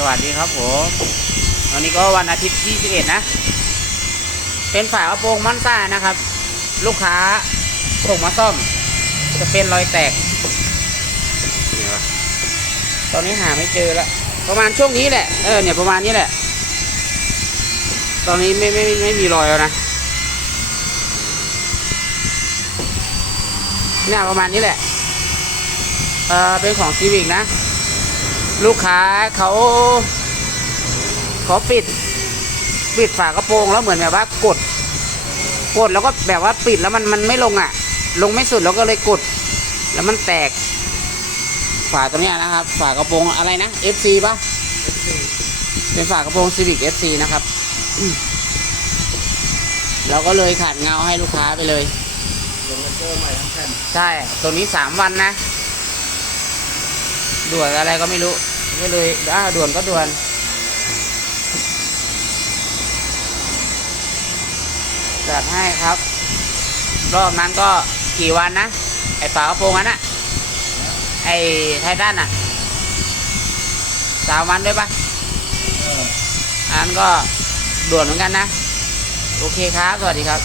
สวัสดีครับผมวันนี้ก็วันอาทิตย์ที่11นะ เป็นฝากระโปรงมอนซ่านะครับ ลูกค้าส่งมาซ่อม จะเป็นรอยแตกนี่วะตอนนี้หาไม่เจอแล้วประมาณช่วงนี้แหละ เออเนี่ยประมาณนี้แหละ ตอนนี้ไม่ไม่ไม่ไม่มีรอยแล้วนะเนี่ยประมาณนี้แหละ เออเป็นของซีวิกนะ ลูกค้าเขาเขาปิด ปิดฝากระโปรงแล้วเหมือนแบบว่ากด กดแล้วก็แบบว่าปิดแล้วมันมันไม่ลงอะ ลงไม่สุดแล้วก็เลยกด แล้วมันแตก ฝาตัวเนี้ยนะครับ ฝากระโปรงอะไรนะ FC ป่ะเป็นฝากระโปรง Civic FC นะครับอืมเราก็เลยขาดเงาให้ลูกค้าไปเลยลงโลโก้ใหม่ทั้งแผ่นใช่ ตัวนี้สามวันนะ ด่วนอะไรก็ไม่รู้ก็เลยอ้าวด่วนก็ด่วนจัดให้ครับ รอบนั้นก็กี่วันนะ ไอฝากระโปรงนั้นอะไอไททันอะสามวันด้วยปะเอออันนั้นก็ด่วนเหมือนกันนะ โอเคครับ สวัสดีครับ